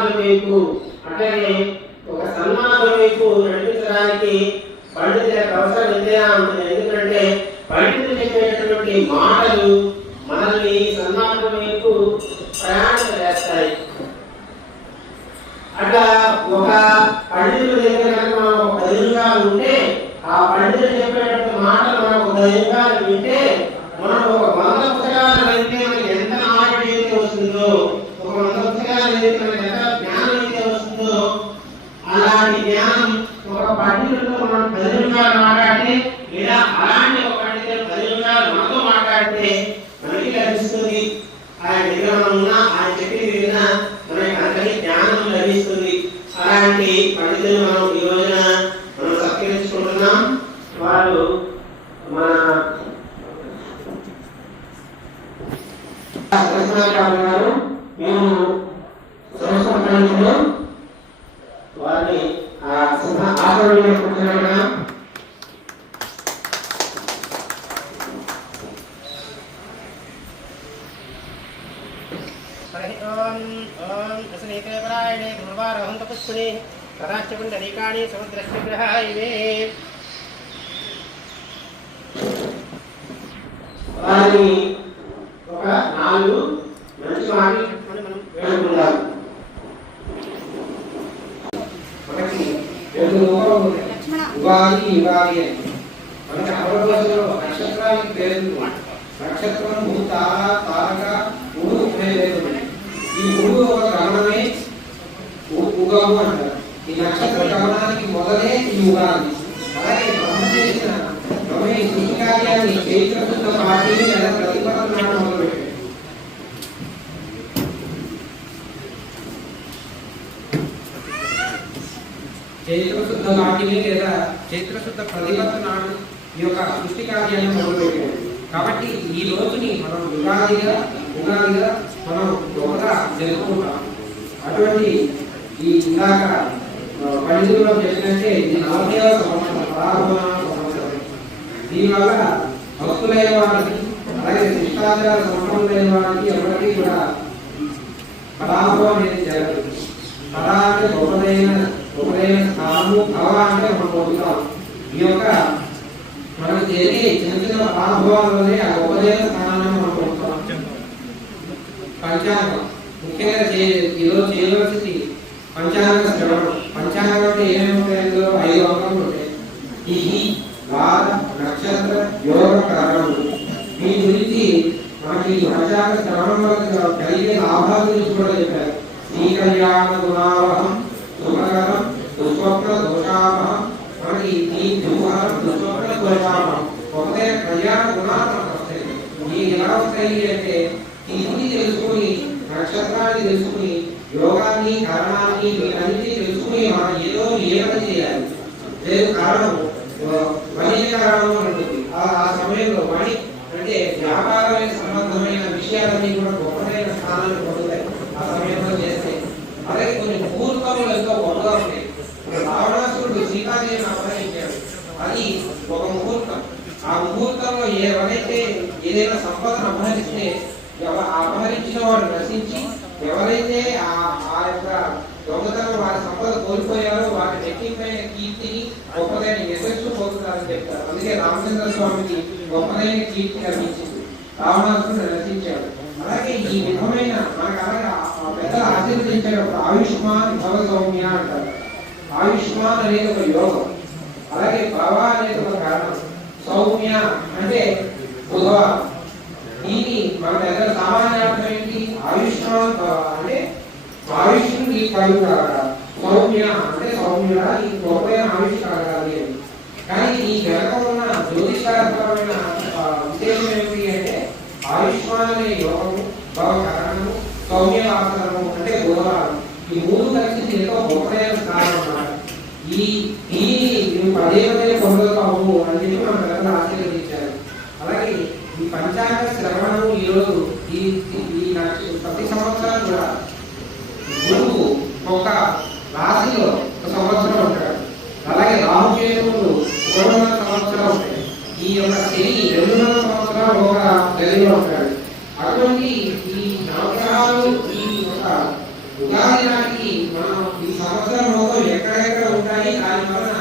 సన్మార్గం వైపు అట్లనే ఒక సన్మార్గం వైపు నడిపించడానికి పండితులకు అవసరం ఎంతైనా ఉంటుంది. ఎందుకంటే పండితులు చెప్పేటటువంటి మాటలు మనల్ని సన్మార్గం వైపు ప్రయాణం చేస్తాయి. అట్లా ఒక పండితుల దగ్గర మనం 10 నిమిషాలు ఉంటే ఆ పండితులు చెప్పేటటువంటి మాటలు మనం 10 నిమిషాలు వింటే మనం ఒక 100 పుస్తకాలు వింటే మనకి ఎంత నాలెడ్జ్ అయితే వస్తుందో, ఒక 100 పుస్తకాలు వింటే మనకి ఎంత జ్ఞానం అయితే వస్తుందో, అలాంటి జ్ఞానం ఒక పండితులతో మనం 10 నిమిషాలు మాట్లాడితే లేదా అలాంటి ఒక పండితులు 10 నిమిషాలు మనతో మాట్లాడితే మనకి లభిస్తుంది. ఆయన దగ్గర మనం ఉన్నా ఆయన చెప్పి విన్నా మనకి అందరికీ జ్ఞానం లభిస్తుంది. అలాంటి పండితులు మనం ఈ రోజున మనం సత్కరించుకుంటున్నాం. వారు మన గారు మేము సంస్కృత పండితులు వారిని ఆశీర్వదించుకుంటున్నాం. పుష్పుణి సముద్రగ్రహాయివే వారిని ఒక 4 మంచి మాటలు చెప్పుకొని మనం వేడుకుందాం. ఉగాది యుగాది మనకి 60 రోజుల్లో నక్షత్రానికి పేరు. నక్షత్రం 3 తారక 3 ఉపయోగం. ఈ 3 ఒక గమనమే ఉగాది అంటారు. ఈ నక్షత్ర గమనానికి మొదలే ఈ ఉగాది. అలాగే బ్రహ్మ చేసిన ఈ సృష్టి కార్యాన్ని చైత్రశుద్ధ పాటిని లేదా ప్రతిపద నాడు మొదలుపెట్టారు. చైత్రశుద్ధ పాటిని లేదా చైత్రశుద్ధ ప్రతిపద నాడు ఈ యొక్క సృష్టి కార్యాన్ని మొదలుపెట్టారు. కాబట్టి ఈ రోజుని మనం ఉగాదిగా మనం గొప్పగా జరుపుకుంటాం. అటువంటి ఈ ఇందాక పండితుల్లో చెప్పినట్టే ఇది 40వ సంవత్సరం, ప్రారంభమైన సంవత్సరం. దీనివల్ల భక్తులైన వారికి అలాగే శిష్టాచార సంపన్నులైన వారికి ఎవరికి కూడా పరాభవం అనేది జరగదు. పరా అంటే గొప్పదైన స్థానము, భవ అంటే మనం పొందుతాం. ఈ యొక్క మనకు జరిగే చిన్న చిన్న పరాభవాలనే ఆ గొప్పదైన స్థానాన్ని మనం పొందుతాం. పంచాంగం ముఖ్యంగా ఈరోజు చేయవలసింది పంచాంగ శ్రవణం. పంచాంగం అంటే ఏమేమి ఉంటాయి? అందులో 5 అంశాలు ఉంటాయి. తిథి, వార, నక్షత్ర, యోగ, కరణములు. దీని గురించి మనకి పంచాంగ శ్రవణం వల్ల కలిగే లాభాల గురించి కూడా చెప్పారు. శ్రీ కళ్యాణ గుణావహం, శుభకరం, దుస్వప్న దోషావహం. మనకి ఈ దుఃఖం, దుస్వప్న దోషావహం ఒకటే కళ్యాణ గుణాలు మనకు వస్తాయి. ఈ ఎలా వస్తాయి అంటే తిథిని తెలుసుకుని, నక్షత్రాన్ని తెలుసుకుని, యోగాన్ని, కరణాన్ని వీటన్నిటిని తెలుసుకుని మనం ఏదో నియమనం చేయాలి. లేదు కారణం వణిజ కారణం ఉంటుంది. ఆ సమయంలో వణి అంటే వ్యాపారమైన సంబంధమైన విషయాలన్నీ కూడా గొప్పమైన స్థానాన్ని పొందుతాయి ఆ సమయంలో చేస్తే. అలాగే కొన్ని ముహూర్తములు ఎంతో గొప్పగా ఉంటాయి. రావణాసురుడు సీతాదేవిని అపహరించాడు. అది ఒక ముహూర్తం. ఆ ముహూర్తంలో ఎవరైతే ఏదైనా సంపదను అపహరిస్తే అపహరించిన వాడు నశించి ఎవరైతే ఆ యొక్క దొంగతనం వారి సంపద కోల్పోయారో వారి నెట్టిపైన కీర్తిని, గొప్పదైన యశస్సు పొందుతారని చెప్తారు. అందుకే రామచంద్ర స్వామికి గొప్పదైన కీర్తి లభించింది. రావణాసురుడు నశించాడు. అలాగే ఈ విధమైన మనకు అలాగే పెద్దలు ఆశీర్వదించేటప్పుడు ఆయుష్మాన్ భవ సౌమ్య అంటారు. ఆయుష్మాన్ అనేది ఒక యోగం, అలాగే భవ అనేది ఒక కారణం, సౌమ్య అంటే బుధవారం. దీని మన దగ్గర సామాన్య అర్థం ఏంటి? ఆయుష్మాన్ భవ అంటే ఆయుష్ని కలుగుతారా, సౌమ్య అంటే సౌమ్యుడా ఈ గొప్పైన ఆయుష్ కలగాలి అని. కానీ ఈ వెనక ఉన్న జ్యోతిషాస్త్రమైన ఉద్దేశం ఏమిటి అంటే ఆయుష్మాన్ అనే యోగము, భవ కారణము, సౌమ్య ఆసనము అంటే బుధవారం. ఈ 3 కలిసి ఎంతో గొప్పైన స్థానం అన్నమాట. దీన్ని నువ్వు పదే పొందుతావు అని చెప్పి మన పెద్దలు ఆశీర్వదించారు. అలాగే ఈ పంచాంగ శ్రవణము ఈరోజు ఈ ప్రతి సంవత్సరం కూడా గురువు ఒక రాశిలో ఒక సంవత్సరం ఉంటాడు. అలాగే రాహుకేతువులు 300 సంవత్సరాలు ఉంటాయి. ఈ యొక్క శని 200 సంవత్సరాలు ఒక గదిలో ఉంటాడు. అటువంటి ఈ నవగ్రహాలు ఈ యొక్క ఉగాది నాటికి మనం ఈ సంవత్సరం మొత్తం ఎక్కడెక్కడ ఉంటాయి, దాని వలన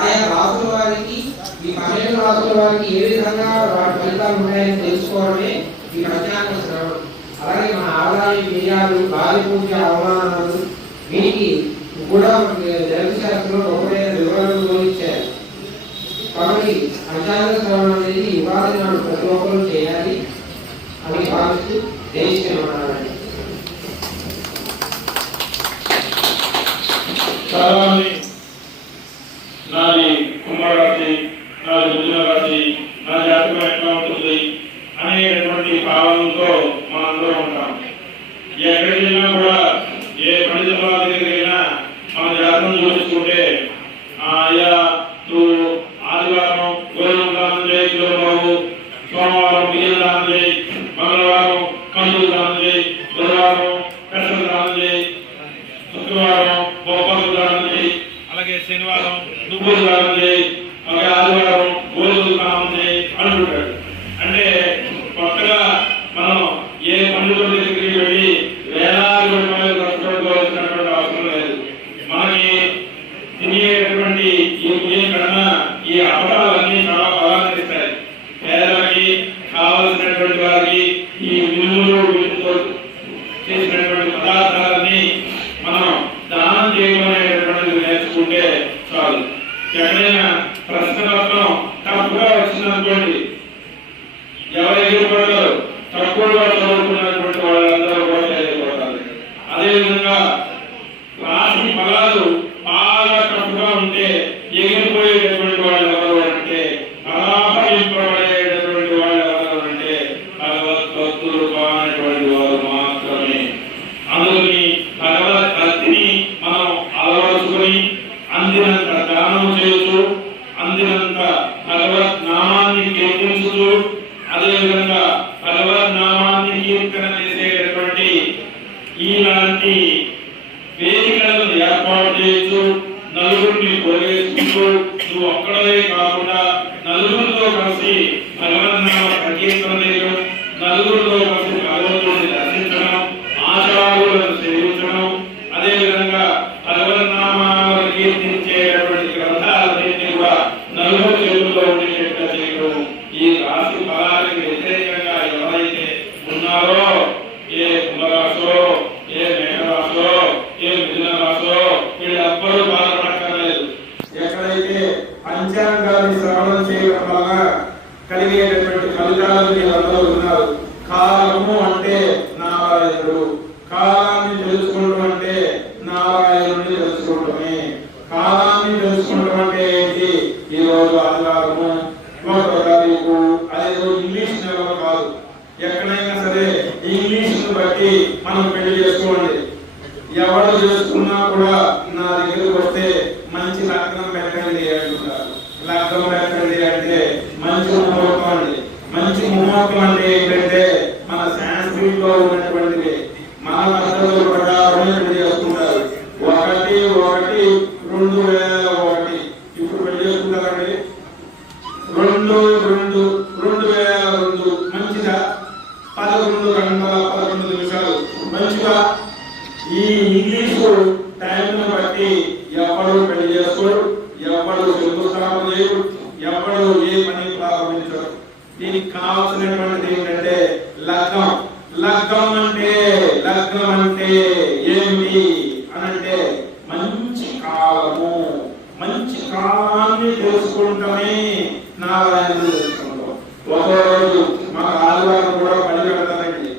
ఆయా రాసుల వారికి, ఈ 12 రాసుల వారికి ఏ విధంగా వాటి ఫలితాలు ఉన్నాయని తెలుసుకోవడమే ఈ పంచాంగ శ్రవణం. అలాగే మన ఆదాయ వ్యయాలు, గాలి పూజ అవమానాలు, వీటికి కూడా జ్యోతిశాస్త్రంలో ఒకటే వివరాలు బోధించారు. కాబట్టి పంచాంగ శ్రవణం అనేది ఉగాది నాడు ప్రతి ఒక్కరూ చేయాలి అని భావిస్తూ దేశిస్తున్నారండి. చాలామంది నాది కుంభరాశి, నాది మిథున రాశి, నా జాతకం ఎట్లా ఉంటుంది అనేటువంటి భావనతో మనందరం ఉంటాం. ఎక్కడికి వెళ్ళినా కూడా ఏ పండితుల దగ్గరికి వెళ్ళినా మన జాతకం చూసుకుంటే అయ్యా నువ్వు ఆదివారం గోధుమ దానం చేయి కిలోబాబు, సోమవారం బియ్యం దానం చేయి, మంగళవారం కందులు దానం చేయి, బుధవారం పెసలు దానం చేయి, శుక్రవారం బొబ్బలు దానం చేయి, అలాగే శనివారం నువ్వులు దానం చేయి, అలాగే ఆదివారం గోధుమలు దానం చేయి అంటుంటాడు. అంటే కొత్తగా మనం ఏ పండుగల దగ్గరికి వెళ్ళి వేలాది రూపాయలు ఖర్చు పెట్టుకోవాల్సినటువంటి అవసరం లేదు. మనకి తినేటువంటి ఈ బియ్యం కన్నా ఈ అపరాలన్నీ చాలా బలాన్ని ఇస్తాయి. పేదలకి కావలసినటువంటి వారికి ఈ విలువలు వీటితో చేసినటువంటి పదార్థాలన్నీ మనం దానం చేయడం అనేటువంటిది నేర్చుకుంటే చాలు. ఎక్కడైనా ప్రశ్నపత్రం తప్పుగా వచ్చిందనుకోండి, ఎవరు ఎగిరిపోతారు? తక్కువగా చదువుకున్నటువంటి వాళ్ళందరూ కూడా ఎగిరిపోతారు. అదేవిధంగా రాశి ఫలాలు బాగా తప్పుగా ఉంటే ఎగిరిపోయేటటువంటి వాళ్ళు ఎవరు అంటే, పరాభవింపబడేటటువంటి వాళ్ళు ఎవరు అంటే భగవద్భక్తులు కానటువంటి వారు మాత్రమే. అందుకని భగవద్భక్తిని మనం అలవరుచుకొని అందినంత దానం చేయొచ్చు, అందినంత భగవద్ నామాన్ని కీర్తించు, అదేవిధంగా భగవద్ నామాన్ని కీర్తన చేసేటటువంటి ఈలాంటి వేదికలను ఏర్పాటు చేయొచ్చు. నలుగురిని పోగేసుకుంటూ నువ్వు ఒక్కడే కాకుండా నలుగురితో కలిసి భగవద్నామ ప్రకీర్తన చేయడం, నలుగురితో కలిసి భగవంతుడిని దర్శించడం, ఆచార్యులను సేవించడం, అదేవిధంగా భగవద్నామాలను కీర్తించేటటువంటి గ్రంథాలన్నింటినీ కూడా నలుగురు చేతుల్లో ఉండేటట్టుగా చేయడం. ఈ రాశి ఫలానికి వ్యతిరేకంగా ఎవరైతే ఉన్నారో, ఏ కుంభరాశో, ఏ మేఘరాశో, ఏ మిథున రాశో, వీళ్ళెవ్వరూ బాధపడక్కర్లేదు. ఎక్కడైతే పంచాంగాన్ని శ్రవణం చేయడం వల్ల కలిగేటటువంటి ఫలితాలు వీళ్ళందరూ ఉన్నారు. కాలము అంటే నారాయణుడు, కాలాన్ని తెలుసుకోవడం అంటే నారాయణుడిని తెలుసుకోవడమే. కాలాన్ని తెలుసుకోవడం అంటే ఏంటి? ఈ రోజు ఆదివారము, 1వ తారీఖు, అదేదో ఇంగ్లీష్ నెలలో కాదు. ఎక్కడైనా సరే ఇంగ్లీష్ బట్టి మనం పెళ్లి చేసుకోండి. ఎవరు చేసుకున్నా కూడా నా దగ్గరకు వస్తే మంచి లగ్నం పెట్టండి అంటున్నారు. లగ్నం పెట్టండి అంటే మంచి ముహూర్తం అండి. మంచి ముహూర్తం అంటే ఏంటంటే మన సంస్కృతి లో ఉన్నటువంటిది, మన పద్ధతుల ప్రకారమే పెళ్లి చేసుకుంటారు. 1/1/2001 ఇప్పుడు పెళ్లి చేసుకుంటారండి. 2/2/2002 మంచిగా 11 గంటల 11 నిమిషాలు మంచిగా. ఈ ఇంగ్లీషు టైంను బట్టి ఎవరు పెళ్లి చేసుకోరు, ఎవరు శంకుస్థాపన చేయరు, ఎవరు ఏ పని ప్రారంభించరు. దీనికి కావాల్సినటువంటిది ఏంటంటే లగ్నం. లగ్నం అంటే ఏమిటి అనంటే మంచి కాలము. మంచి కాలాన్ని తెలుసుకుంటామే నారాయణుడు తెలుసుకుంటాం. ఒకరోజు మాకు ఆదివారం కూడా పని పెడతానండి,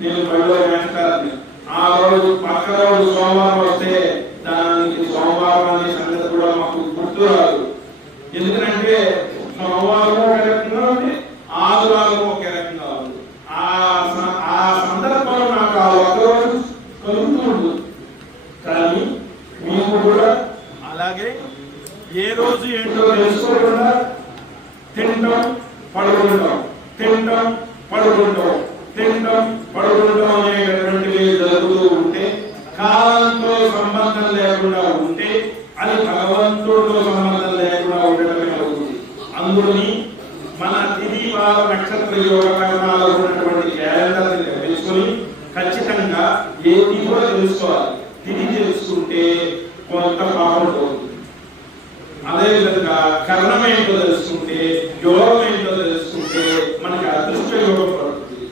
నేను పనిలో వేస్తాను. ఆ రోజు పక్క రోజు సోమవారం వస్తే దానికి సోమవారం అనే సంగతి కూడా మాకు గుర్తు రాదు. ఎందుకంటే సోమవారం ఒక రకంగా ఉంది, ఆదివారం ఒక రకంగా ఉంది. ఆ సందర్భంలో నాకు ఆ ఒక్కరోజు ఏది కూడా తెలుసుకోవాలి. తిని తెలుసుకుంటే కొంత బాగుంటుంది. అదేవిధంగా కరణం ఏంటో తెలుసుకుంటే, యోగం ఏంటో తెలుసుకుంటే మనకి అదృష్ట యోగం పడుతుంది.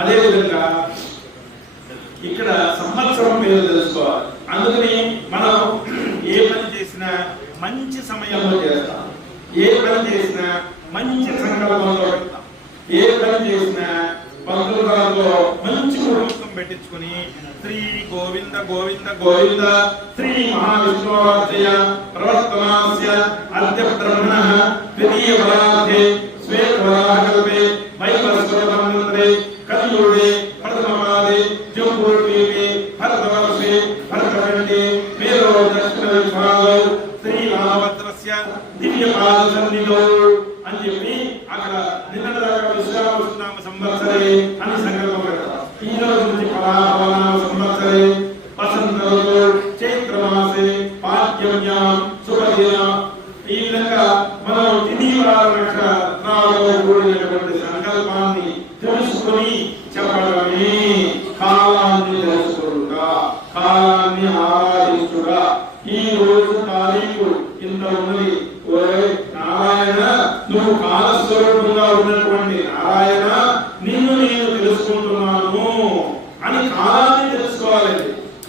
అదేవిధంగా ఇక్కడ సంవత్సరం పేరు తెలుసుకోవాలి. అందుకని మనం ఏ పని చేసినా మంచి సమయంలో చేస్తాం, ఏ పని చేసినా మంచి సంకల్పంలో పెడతాం, ఏ పని చేసినా పంతులు గారితో మంచి ముహూర్తం పెట్టించుకుని శ్రీ గోవింద గోవింద గోవింద శ్రీ మహావిష్ణువార్చయ ప్రవర్తమానస్య అద్య బ్రహ్మణః ద్వితీయ వరాధే శ్వేత వరాహకల్పే వైవస్వతమంత్రే కలియుగే ప్రథమపాదే జంబూద్వీపే భరతవర్షే భరతఖండే మేరో దక్షిణ విభాగో శ్రీ రామభద్రస్య దివ్యపాద సన్నిధో అని చెప్పి అక్కడ నిన్నటిదాకా విశ్వావసునామ సంవత్సరే అని సంకల్పం పెడతారు. ఈ రోజు నుంచి పరాభవనామ సంవత్సరే వసంత ఋతు చైత్రమాసే పాడ్యమ్యాం శుభదినం. ఈ విధంగా మనం తిథివార నక్షత్రాలతో కూడినటువంటి సంకల్పాన్ని తెలుసుకొని చెప్పడమే కాలాన్ని తెలుసుకుంట, కాలాన్ని ఆరాధించుట. ఈ రోజు తారీఖు ఇంత ఉన్నది, నారాయణ నువ్వు కాలస్వరూపంగా ఉన్నటువంటి నారాయణ, నిన్ను నేను తెలుసుకుంటున్నాను అని కాలాన్ని తెలుసుకోవాలి.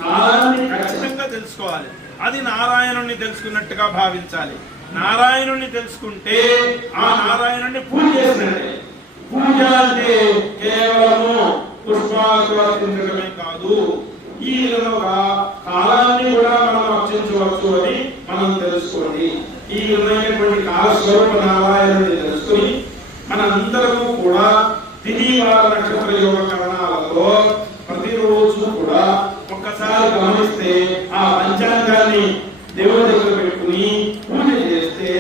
కాలాన్ని ఖచ్చితంగా తెలుసుకోవాలి. అది నారాయణుణ్ణి తెలుసుకున్నట్టుగా భావించాలి. నారాయణుణ్ణి తెలుసుకుంటే ఆ నారాయణుణ్ణి పూజ చేసినట్టే. పూజ అంటే కేవలము పుష్పాలతో అర్చించడమే కాదు, ఈ విధంగా కాలాన్ని కూడా మనం అర్చించవచ్చు అని మనం తెలుసుకోండి. ఈ విధమైనటువంటి కాలస్వరూప నారాయణుని తెలుసుకుని మనందరము కూడా తిథివార నక్షత్ర యోగ కరణాలతో ప్రతిరోజు కూడా ఒక్కసారి గమనిస్తే ఆ పంచాంగాన్ని దేవుడి దగ్గర పెట్టుకుని పూజ చేస్తే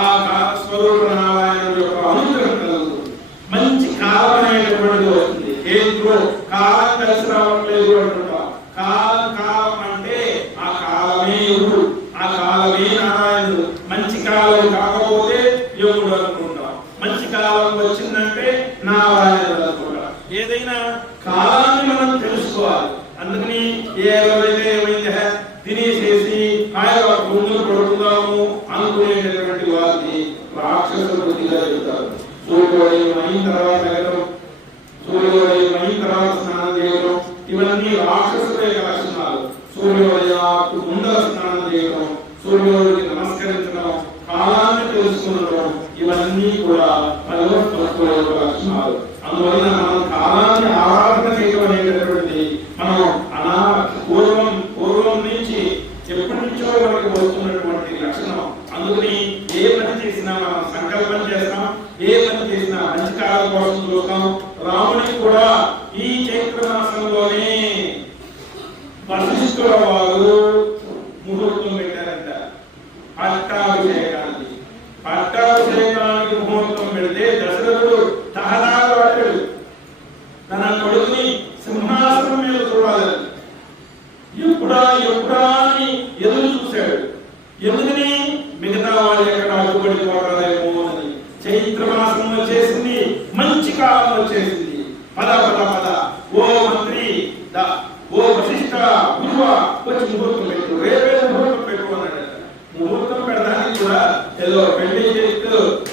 ఆ కాలస్వరూప నారాయణుడి యొక్క అనుగ్రహం కలుగుతుంది. మంచి కాలం అనేటువంటిది వస్తుంది. ఏంటో కాలం కలిసి రావట్లేదు అంటుంటాం. కాలం అంటే ఆ కాలమే యముడు, ఆ కాలమే నారాయణుడు. మంచి కాలం కాకపోతే యముడు అనుకుంటాం, మంచి కాలం వచ్చిందంటే నారాయణుడు అనుకుంటాం. ఏదైనా కాలాన్ని మనం తెలుసుకోవాలి. అందుకని ఏమైతే తినేసేసి హాయిగా భూములు పడుకుందాము అనుకునేటటువంటి వారిని రాక్షస బుద్ధిగా చెబుతారు. సూర్యోదయం అయిన తర్వాత వెళ్ళడం, సూర్యోదయం అయిన తర్వాత స్నానం చేయడం, ఇవన్నీ రాక్షసుల యొక్క లక్షణాలు. సూర్యోదయానికి ముందర స్నానం చేయడం, సూర్యోదయానికి నమస్కరించడం, కాలాన్ని తెలుసుకునడం, ఇవన్నీ కూడా భగవద్భక్తుల యొక్క లక్షణాలు. అందువల్ల మనం కాలాన్ని ఆరాధన చేయడం అనేటటువంటిది మనం పూర్వం నుంచి ఎప్పటి నుంచో మనకి వస్తున్నటువంటి లక్షణం. అందుకని ఏ పని చేసినా మనం సంకల్పం చేస్తాం, ఏ పని చేసినా మంచి కాలం కోసం చూస్తాం. రాముడికి కూడా ఈ చైత్ర మాసంలోనే వశిష్ఠుల వారు ముహూర్తం పెట్టారంట పట్టాభిషేకానికి. పట్టాభిషేకానికి ముహూర్తం పెడితే దశరథుడు తహదాలు పట్టాడు. తన కొడుకుని సింహాసనం మీద చూడాలని ఎప్పుడా అని ఎదురు చూశాడు. ఎందుకని మిగతా వాళ్ళు ఎక్కడ అడ్డుపడిపోతారేమో అని. చైత్ర మాసం వచ్చేసింది, మంచి కాలం వచ్చేసింది. పద ఓ మంత్రి ఓ వశిష్ఠ గురువ వచ్చి ముహూర్తం పెట్టు, రేపే ముహూర్తం పెట్టు అన్నాడు. ముహూర్తం పెడడానికి కూడా ఏదో పెళ్లి చేస్తూ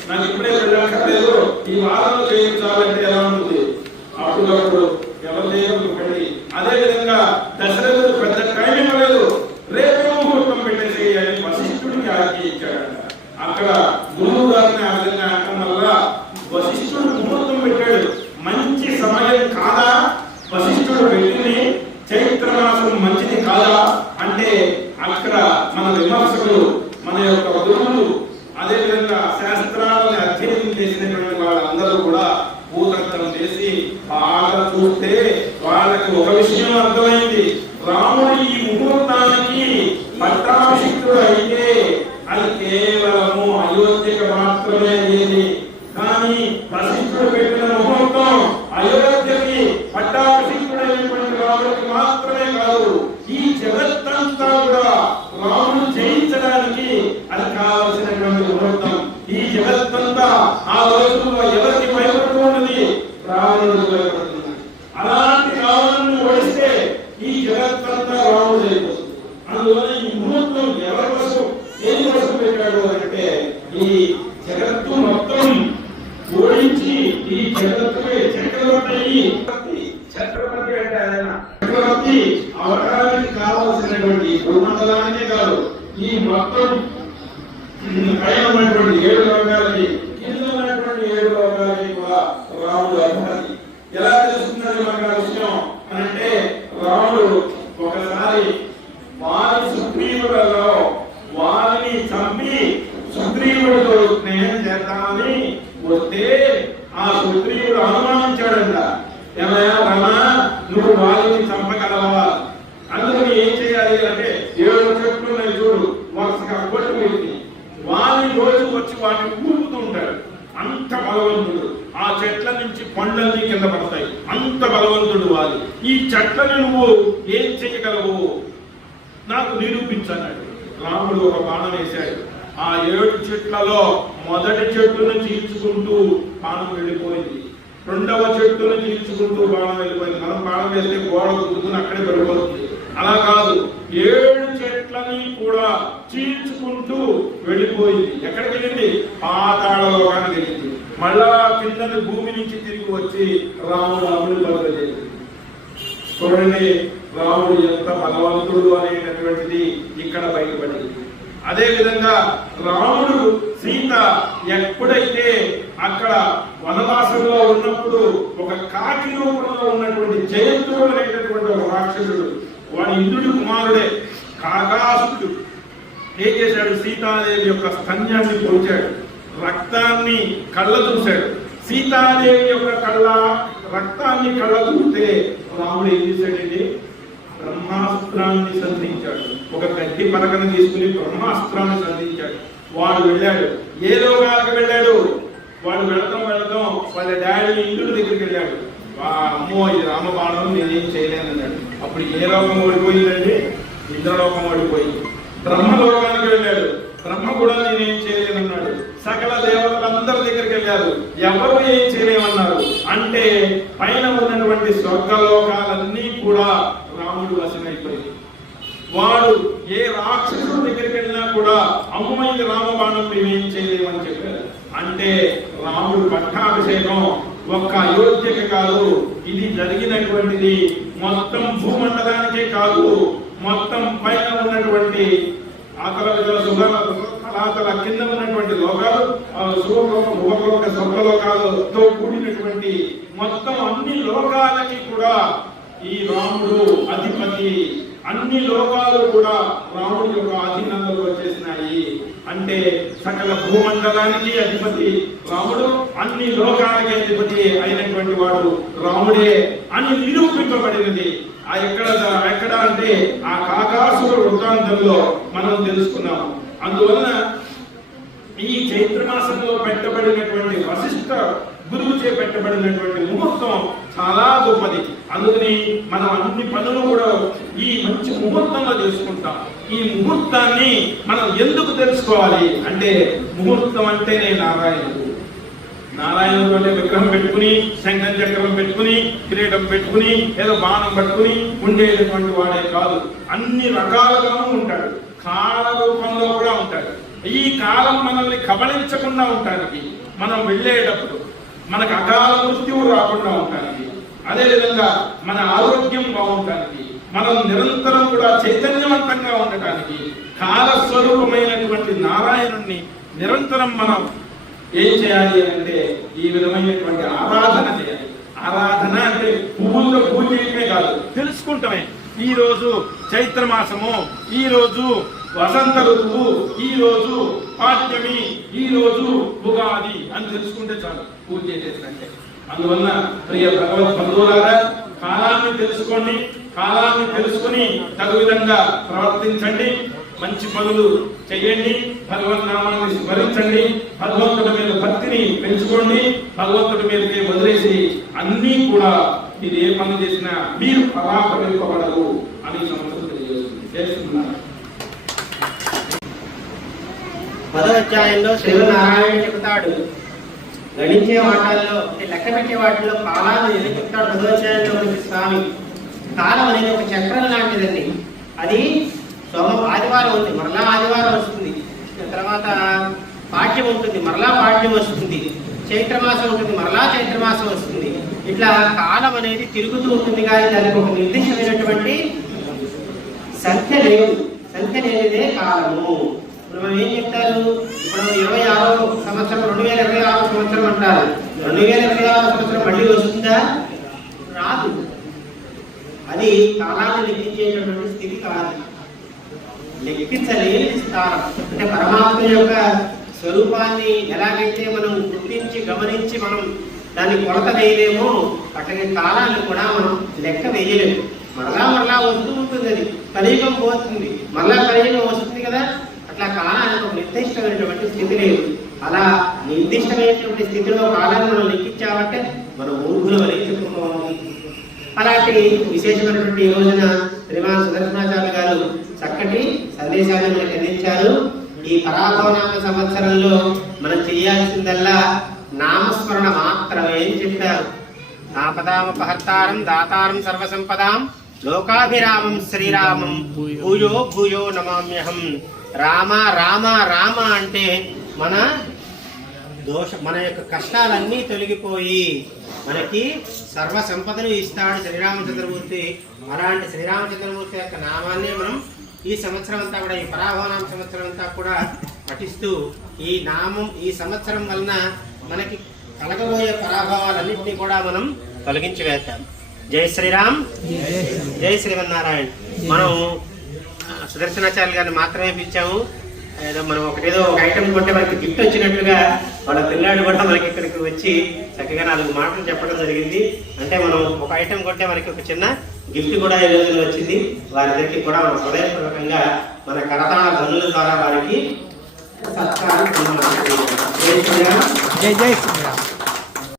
నాకు ఇప్పుడే పెళ్ళక్కర్లేదు, ఈ వారంలో చేయించాలంటే ఎలా ఉంటుంది? అప్పుడప్పుడు ఎవరి పెళ్లి. అదే విధంగా దశరథుడు పెద్ద టైం ఇవ్వలేదు, రేపే ముహూర్తం పెట్టేసేయి అని వశిష్ఠుడికి ఆజ్ఞ ఇచ్చాడంట. అక్కడ గురువు గారిని ఆ విధంగా అనడం వల్ల వశిష్ఠుడు ముహూర్తం పెట్టాడు. మంచి సమయం కాదా వశిష్ఠుడు పెట్టింది? చైత్ర మాసం మంచిది కాదా అంటే అక్కడ మన విమర్శకులు, మన యొక్క గురువులు, అదే విధంగా శాస్త్రాలను అధ్యయనం చేసినటువంటి వాళ్ళందరూ కూడా భూతత్వం చేసి బాగా చూస్తే వాళ్ళకి ఒక విషయం అర్థమైంది. రాముడు ఈ ముహూర్తానికి పట్టాభిషిక్తుడు అయితే అది కేవలము అయోధ్యకు మాత్రమే అయ్యేది. కానీ వశిష్ఠుడు పెట్టిన ముహూర్తం అయోధ్యకి పట్టాభిషిక్తుడైనటువంటి రాముడికి మాత్రమే కాదు, ఈ జగత్తంతా కూడా రాముడు జయించడానికి అది కావలసినటువంటి ముహూర్తం. ఈ జగత్తంతా ఆ రోజుల్లో ఎవరికి భయపడుతూ ఉన్నది? రావణుడు భయపడుతుంది. అలాంటి రావణుని ఓడిస్తే ఈ అందువల్ల ఈ ముహూర్తం ఎవరి కోసం ఏది కోసం పెట్టాడు అంటే ఈ జగత్తు మొత్తం ఓడించి ఈ జగత్తుపై చక్రవర్తి అంటే ఆయన చక్రవర్తి అవతారానికి కావాల్సినటువంటి భూమండలానికే కాదు ఈ మొత్తం పైన ఉన్నటువంటి 7 లోకాలకి కింద ఉన్నటువంటి 7 లోకాలకి కూడా రాముడు అధిపతి. ఎలా తెలుస్తున్నది మనకు ఆ విషయం అంటే రాముడు ఒకసారి వారి సుగ్రీవులలో వారిని చంపి సుగ్రీవుడితో స్నేహం చేద్దామని వస్తే ఆ సుగ్రీవుడు అనుమానించాడంట. ఏమయ్యా రామ, నువ్వు వారిని చంపగలవా? అందుకని ఏం చేయాలి అంటే 7 చెట్లు ఉన్నాయి చూడు, వరుసగా కొట్టు పెట్టి వారిని రోజు వచ్చి వాటిని ఊపుతూ ఉంటాడు. అంత బలవంతుడు. ఆ చెట్ల నుంచి పండ్లన్నీ కింద పడతాయి. అంత బలవంతుడు వాలి. ఈ చెట్లను నువ్వు ఏం చేయగలవు నాకు నిరూపించన్నాడు. రాముడు ఒక బాణం వేశాడు. ఆ 7 చెట్లలో మొదటి చెట్టును చీల్చుకుంటూ బాణం వెళ్ళిపోయింది. రెండవ చెట్టును చీల్చుకుంటూ బాణం వెళ్ళిపోయింది. మనం బాణం వేస్తే గోడ గుర్తుకుని అక్కడే పడిపోతుంది. అలా కాదు, 7 చెట్లని కూడా చీల్చుకుంటూ వెళ్ళిపోయింది. ఎక్కడికి వెళ్ళింది? పాతాళలోకానికి వెళ్ళింది. మళ్ళా కిందని భూమి నుంచి తిరిగి వచ్చి రాముడు అమలు బలపడేది. చూడండి రాముడు ఎంత బలవంతుడు అనేటటువంటిది ఇక్కడ బయటపడింది. అదే విధంగా రాముడు సీత ఎప్పుడైతే అక్కడ వనవాసంలో ఉన్నప్పుడు ఒక కాకి రూపంలో ఉన్నటువంటి జయంతుడు అనేటటువంటి ఒక రాక్షసుడు, వాడి ఇంద్రుడి కుమారుడే కాకాసుడు ఏం చేశాడు? సీతాదేవి యొక్క స్తన్యాన్ని పోల్చాడు, రక్తాన్ని కళ్ళ చూశాడు. సీతాదేవి యొక్క రక్తాన్ని కళ్ళ చూస్తే రాముడు ఏం చేశాడండి? బ్రహ్మాస్త్రాన్ని సంధించాడు. ఒక గడ్డి పరకను తీసుకుని బ్రహ్మాస్త్రాన్ని సంధించాడు. వాడు వెళ్ళాడు. ఏ లోకాలకు వెళ్ళాడు? వాడు వెళతాం వాళ్ళ డాడీ ఇంద్రుడి దగ్గరికి వెళ్ళాడు. అమ్మో ఇది రామబాణం, నేనేం చేయలేనన్నాడు. అప్పుడు ఏ లోకం ఓడిపోయిందండి? ఇంద్రలోకం ఓడిపోయింది. బ్రహ్మలోకానికి వెళ్ళాడు. బ్రహ్మ కూడా నేనేం చేయలేనన్నాడు. సకల దేవతలందరి దగ్గరికి వెళ్ళారు. ఎవరు ఏం చేయలేమన్నారు. అంటే పైన ఉన్నటువంటి స్వర్గలోకాలన్నీ కూడా రాముడు వశమైపోయింది. వాడు ఏ రాక్షసుడి దగ్గరికి వెళ్ళినా కూడా అమ్మాయి రామబాణం మేమేం చేయలేమని చెప్పారు. అంటే రాముడు పట్టాభిషేకం ఒక్క అయోధ్యకి కాదు, ఇది జరిగినటువంటిది మొత్తం భూమండలానికే కాదు, మొత్తం పైన ఉన్నటువంటి అతల కింద ఉన్నటువంటి లోకాలు, భూలోక స్వర్గలోకాలతో కూడినటువంటి మొత్తం అన్ని లోకాలకి కూడా ఈ రాముడు అధిపతి. అన్ని లోకాలు కూడా రాముడి యొక్క అధీనంలో వచ్చేసినాయి. అంటే సకల భూమండలానికి అధిపతి రాముడు, అన్ని లోకాలకి అధిపతి అయినటువంటి వాడు రాముడే అని నిరూపింపబడినది. ఎక్కడ అంటే ఆ కాకాసుర వృత్తాంతంలో మనం తెలుసుకున్నాము. అందువలన ఈ చైత్రమాసంలో పెట్టబడినటువంటి వశిష్ఠ గురువు చేపట్టబడినటువంటి ముహూర్తం చాలా గొప్పది. అందుకని మనం అన్ని పనులు కూడా ఈ మంచి ముహూర్తంలో చేసుకుంటాం. ఈ ముహూర్తాన్ని మనం ఎందుకు తెలుసుకోవాలి అంటే, ముహూర్తం అంటేనే నారాయణుడు. నారాయణుడు అంటే విగ్రహం పెట్టుకుని, శంఖం చక్రం పెట్టుకుని, కిరీటం పెట్టుకుని, ఏదో బాణం పట్టుకుని ఉండేటటువంటి వాడే కాదు. అన్ని రకాలుగాను ఉంటాడు. కాల రూపంలో కూడా ఉంటాడు. ఈ కాలం మనల్ని కబళించకుండా ఉండడానికి, మనం వెళ్ళేటప్పుడు మనకు అకాల మృత్యువు రాకుండా ఉండడానికి, అదేవిధంగా మన ఆరోగ్యం బాగుండడానికి, మనం నిరంతరం కూడా చైతన్యవంతంగా ఉండటానికి కాలస్వరూపమైనటువంటి నారాయణుణ్ణి నిరంతరం మనం ఏం చేయాలి అంటే ఈ విధమైనటువంటి ఆరాధన చేయాలి. ఆరాధన అంటే పువ్వుల్లో పూజ చేయటమే కాదు, తెలుసుకుంటమే. ఈ రోజు చైత్రమాసము, ఈ రోజు వసంత ఋతువు, ఈ రోజు పాఠ్యమి, ఈ రోజు ఉగాది అని తెలుసుకుంటే చాలు పూజ చేసేసినట్టే. అందువల్ల ప్రియ భగవద్ బంధువులారా, కాలాన్ని తెలుసుకోండి. కాలాన్ని తెలుసుకుని తగు విధంగా ప్రవర్తించండి. మంచి పనులు చేయండి. భగవన్నామాన్ని స్మరించండి. భగవంతుడి మీద భక్తిని పెంచుకోండి. భగవంతుడి మీదకే వదిలేసి అన్నీ కూడా మీరు ఏ పని చేసినా మీరు పరాపరింపబడరు అని సంస్కృతి తెలియజేస్తున్నారు. 10వ అధ్యాయంలో శ్రీనారాయణ చెబుతాడు, గణించే వాటిల్లో లెక్క పెట్టే వాటిల్లో కాలాన్ని ఎందుకు చెప్తాడు 10వ అధ్యాయంలో స్వామి. కాలం అనేది ఒక చక్రం లాంటిదండి. అది సోమ ఆదివారం ఉంది, మరలా ఆదివారం వస్తుంది. తర్వాత పాఠ్యం ఉంటుంది, మరలా పాఠ్యం వస్తుంది. చైత్రమాసం ఉంటుంది, మరలా చైత్రమాసం వస్తుంది. ఇట్లా కాలం అనేది తిరుగుతూ ఉంటుంది, కానీ దానికి ఒక నిర్దిష్టమైనటువంటి సంఖ్య లేదు. సంఖ్య లేనిదే కాలము. ఇప్పుడు మనం ఏం చెప్తారు, ఇప్పుడు 26వ సంవత్సరం 2026 సంవత్సరం అంటారు. 2026 సంవత్సరం మళ్ళీ వస్తుందా? రాదు. అది కాలాన్ని లెక్కించేటటువంటి స్థితి కాదు, లెక్కించలేని స్థానం. అంటే పరమాత్మ యొక్క స్వరూపాన్ని ఎలాగైతే మనం గుర్తించి గమనించి మనం దాన్ని కొలత వేయలేమో, అట్లాగే కాలాన్ని కూడా మనం లెక్క వేయలేము. మరలా వస్తూ ఉంటుంది. అది కలియుగం పోతుంది, మరలా కలియుగం వస్తుంది కదా. అట్లా కాలానికి ఒక నిర్దిష్టమైనటువంటి స్థితి లేదు. అలా నిర్దిష్టమైనటువంటి స్థితిలో కాలాన్ని మనం లెక్కించామంటే మనం ఊర్గుల వలె చెప్పుకోవాలి. అలాంటి విశేషమైనటువంటి ఈ రోజున శ్రీమాన్ సుదర్శనాచార్య గారు చక్కటి సందేశాన్ని మనకు అందించారు. ఈ పరాభవనామ సంవత్సరంలో మనం చేయాల్సిందల్లా నామస్మరణ మాత్రమే అని చెప్పారు. నాపదామపహర్తారం దాతారం సర్వసంపదాం లోకాభిరామం శ్రీరామం భూయో భూయో నమామ్యహం. రామ రామ రామ అంటే మన యొక్క కష్టాలన్నీ తొలగిపోయి మనకి సర్వ సంపదలు ఇస్తాడు శ్రీరామచంద్రమూర్తి. అలాంటి శ్రీరామచంద్రమూర్తి యొక్క నామాన్ని మనం ఈ సంవత్సరం అంతా కూడా, ఈ పరాభవనామ సంవత్సరం అంతా కూడా పఠిస్తూ ఈ నామం ఈ సంవత్సరం వలన మనకి కలగబోయే పరాభవాలన్నింటినీ కూడా మనం తొలగించి వేద్దాం. జై శ్రీరామ్, జై శ్రీమన్నారాయణ. మనం సుదర్శనాచార్య గారిని మాత్రమే పిలిచాము. ఏదో మనం ఏదో ఒక ఐటమ్ కొంటే మనకి గిఫ్ట్ వచ్చినట్లుగా వాళ్ళ పిల్లాడు కూడా మనకి ఇక్కడికి వచ్చి చక్కగా 4 మాటలు చెప్పడం జరిగింది. అంటే మనం ఒక ఐటమ్ కొంటే మనకి ఒక చిన్న గిఫ్ట్ కూడా ఈ రోజుల్లో వచ్చింది. వారిద్దరికి కూడా మన హృదయపూర్వకంగా మన కరతాళ ధ్వనుల ద్వారా వారికి సత్కారం. జై శ్రీరామ్, జై జై శ్రీరామ్.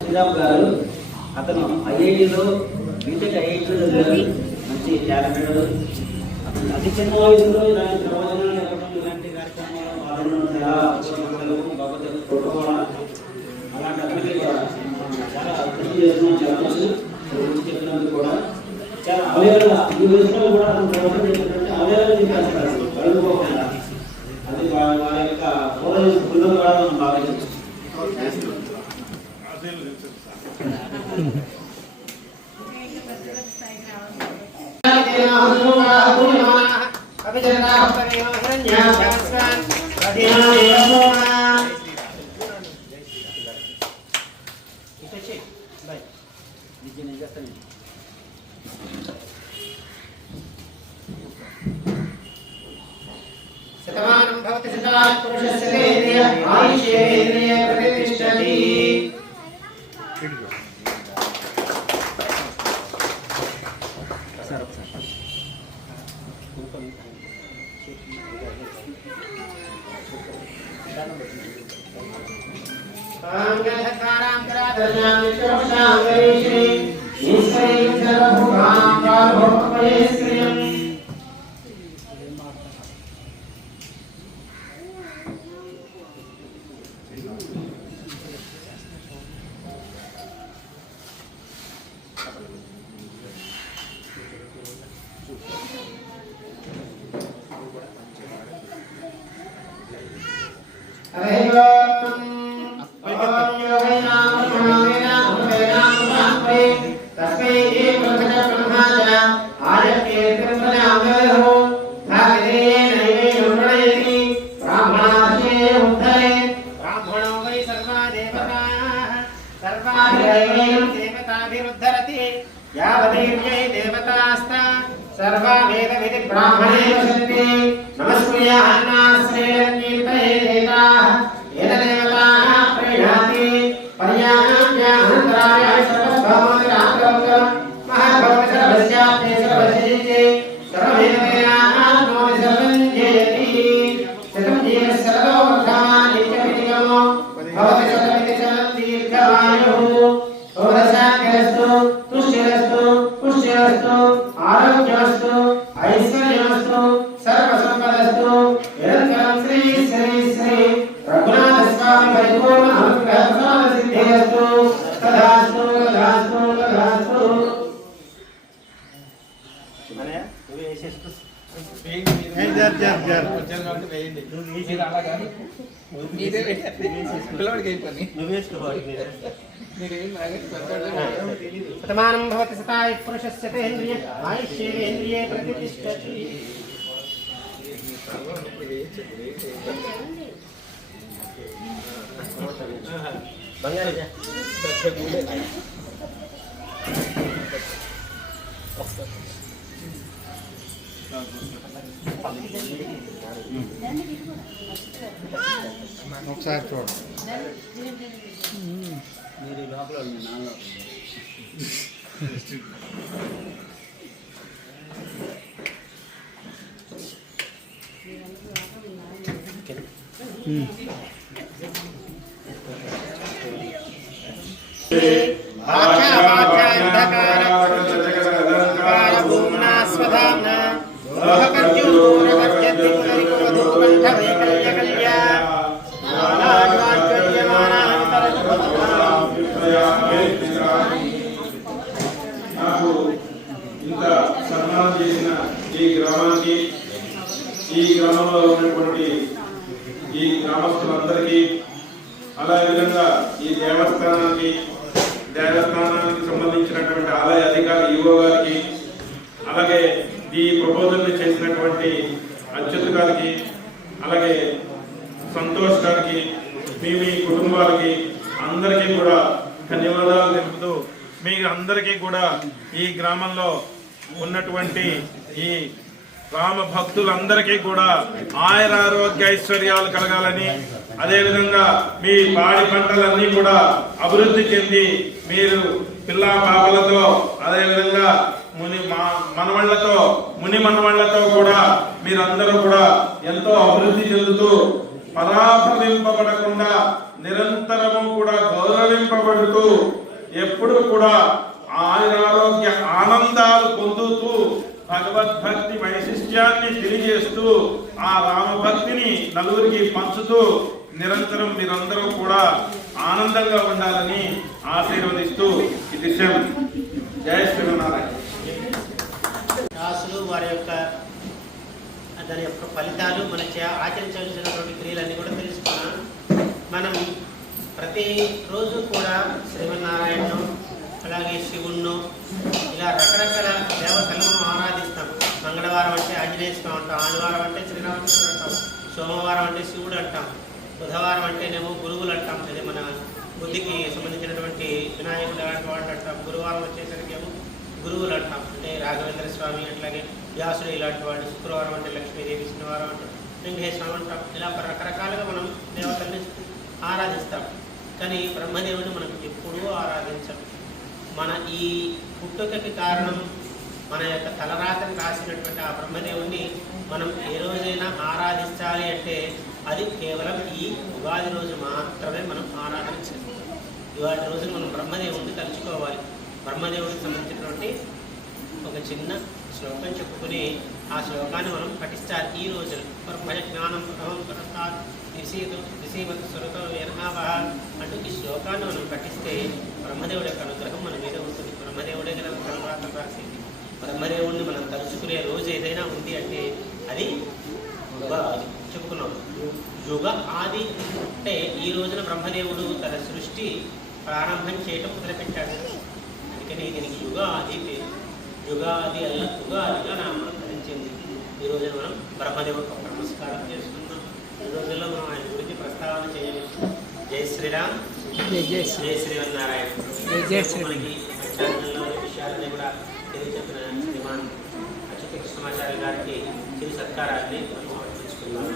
శ్రీరామ్ గారు అతను ఐఐటిలో బీటెక్ ఐఐటిలో చదివారు. మంచి టాలెంటెడ్. అతి చిన్న వయసులో ఇలాంటి ప్రవచనాలు చెప్పడం, ఇలాంటి కార్యక్రమాలు పాల్గొనడం చాలా అలాంటి అతనికి కూడా చాలా అభివృద్ధి చేస్తున్నాం. చాలా మంది చెప్పినందుకు కూడా చాలా అవయవాలుగా ఈ వయసులో కూడా అతను ప్రవచనం చేసినట్టు అవయవాలు చెప్పేస్తారు కలుపుకోకుండా. అది వారి యొక్క బృందం కూడా మనం బాగా శతమానం భవతి శతాత్ పురుషస్య తేంద్రియ ఆయుష్యేంద్రియ ప్రతిష్టతి. सर्वा वेद विधि ब्राह्मणे वसन्ति नमस्कुर्यान्नास्रेणकीर्तये देताः एतदेवताः प्रीणाति पर्यायान्याहन्तराय सर्वस्वमोदिरात्रवत्रं महद्भवति सर्वस्याप्ते सर्वसिद्धि सर्ववेदवेदात्मोनि सर्वं जयति शतं जीवः सर्वो वर्धमानः नित्यमितिगमो भवति शतमिति शतं दीर्घमायुः ओदशाग्रस्तु तुष्टिरस्तु पुष्टिरस्तु आरोग्यमस्तु ऐश्वर्यमस्तु सर्वसंपदस्तु निरन्तरं श्री శతమానం భవతి శతాయ పురుషస్య తేంద్రియ ఆయుష్యేంద్రియే ప్రతిష్టతి. ఒకసారి చూడండి. మీరు లోపల నాలో నాకు ఇంత సన్మానం చేసిన ఈ గ్రామానికి, ఈ గ్రామంలో ఉన్నటువంటి ఈ గ్రామస్తులందరికీ, అలా విధంగా ఈ దేవస్థానానికి సంబంధించినటువంటి ఆలయ అధికారి ఈవో గారికి, అలాగే ఈ ప్రపోజల్ చేసినటువంటి అచ్యుత్ గారికి, అలాగే సంతోష్ గారికి, మీ కుటుంబాలకి అందరికీ కూడా ధన్యవాదాలు తెలుపుతూ, మీ అందరికీ కూడా ఈ గ్రామంలో ఉన్నటువంటి ఈ రామ భక్తులందరికీ కూడా ఆయురారోగ్య ఐశ్వర్యాలు కలగాలని, అదేవిధంగా మీ పాడి పంటలన్నీ కూడా అభివృద్ధి చెంది మీరు పిల్లా పాపలతో, అదేవిధంగా ముని మనవళ్లతో కూడా మీరందరూ కూడా ఎంతో అభివృద్ధి చెందుతూ పరాభవింపబడకుండా నిరంతరము కూడా గౌరవింపబడుతూ ఎప్పుడు కూడా ఆయురారోగ్య ఆనందాలు పొందుతూ భగవద్భక్తి వైశిష్ట్యాన్ని తెలియజేస్తూ ఆ రామభక్తిని నలుగురికి పంచుతూ నిరంతరం మీరందరూ కూడా ఆనందంగా ఉండాలని ఆశీర్వదిస్తూ ఇది జయ శ్రీమన్నారాయణ. దాసులు వారి యొక్క దాని యొక్క ఫలితాలు మన ఆచరించవలసినటువంటి క్రియలన్నీ కూడా తెలుసుకున్నాం. మనం ప్రతిరోజు కూడా శ్రీమన్నారాయణను, అలాగే శివుణ్ణు, ఇలా రకరకాల దేవతలను ఆరాధిస్తాం. మంగళవారం అంటే ఆంజనేయ స్వామి అంటాం, ఆదివారం అంటే శ్రీరామచంద్రుడు అంటాం, సోమవారం అంటే శివుడు అంటాం, బుధవారం అంటేనేమో గురువులు అంటాం, అదే మన బుద్ధికి సంబంధించినటువంటి వినాయకుడు అలాంటి వాళ్ళు అంటాం, గురువారం వచ్చేసరికి ఏమో గురువులు అంటాం, అంటే రాఘవేంద్ర స్వామి, అట్లాగే వ్యాసుడు ఇలాంటి వాళ్ళు, శుక్రవారం అంటే లక్ష్మీదేవి, శనివారం అంటే వెంకటేశ్వరం అంటాం. ఇలా రకరకాలుగా మనం దేవతల్ని ఆరాధిస్తాం. కానీ బ్రహ్మదేవుని మనం ఎప్పుడూ ఆరాధించాం. మన ఈ పుట్టుకకి కారణం మన యొక్క తలరాతను రాసినటువంటి ఆ బ్రహ్మదేవుని మనం ఏ రోజైనా ఆరాధించాలి అంటే అది కేవలం ఈ ఉగాది రోజు మాత్రమే మనం ఆరాధించాలి. ఇవాటి రోజున మనం బ్రహ్మదేవుడిని తలుచుకోవాలి. బ్రహ్మదేవుడికి సంబంధించినటువంటి ఒక చిన్న శ్లోకం చెప్పుకుని ఆ శ్లోకాన్ని మనం పఠించాలి. ఈ రోజున బ్రహ్మ జ్ఞానం విశీవత స్వరతో ఎర్హావ అంటూ ఈ శ్లోకాన్ని మనం పఠిస్తే బ్రహ్మదేవుడి యొక్క అనుగ్రహం మన మీద ఉంటుంది. బ్రహ్మదేవుడే కదా తలరాతను రాసింది. బ్రహ్మదేవుడిని మనం తలుచుకునే రోజు ఏదైనా ఉంది అంటే అది ఉగాది. చెప్పుకున్నాం యుగ ఆది అంటే ఈ రోజున బ్రహ్మదేవుడు తన సృష్టి ప్రారంభం చేయటం మొదలుపెట్టాడు. అందుకని దీనికి యుగాది పేరు. యుగాది అల్ల ఉగాదిగా నామకరించింది. ఈ రోజున మనం బ్రహ్మదేవుడికి నమస్కారం చేసుకున్నాం. ఈ రోజుల్లో మనం ఆయన గురించి ప్రస్తావన చేయాలి. జై శ్రీరామ్, జై శ్రీమన్నారాయణ. మనకి పంచాంగంలో విషయాలని కూడా తెలియజెప్పిన శ్రీమాన్ అచ్యుత కృష్ణమాచార్య గారికి చిరు సత్కారాన్ని మనం సమర్పించుకున్నాం.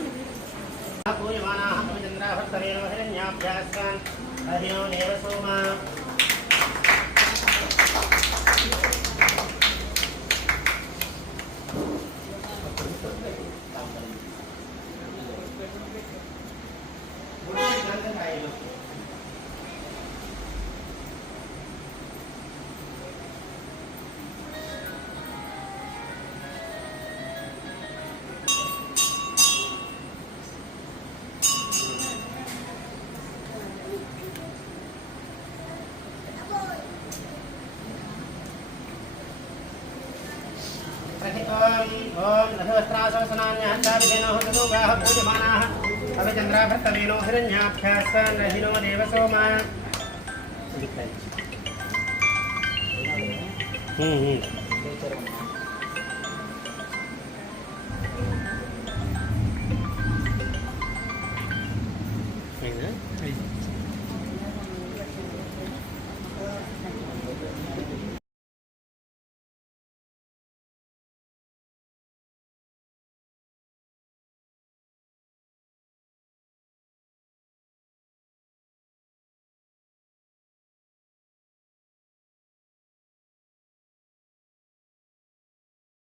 ओम दशवस्त्रासवसनान्याश्चाविदेनो तदोगाः पूज्यमानाः अभिचन्द्राभर्तवेनो हिरण्याभ्यास्तान् रहिनो देवसोमा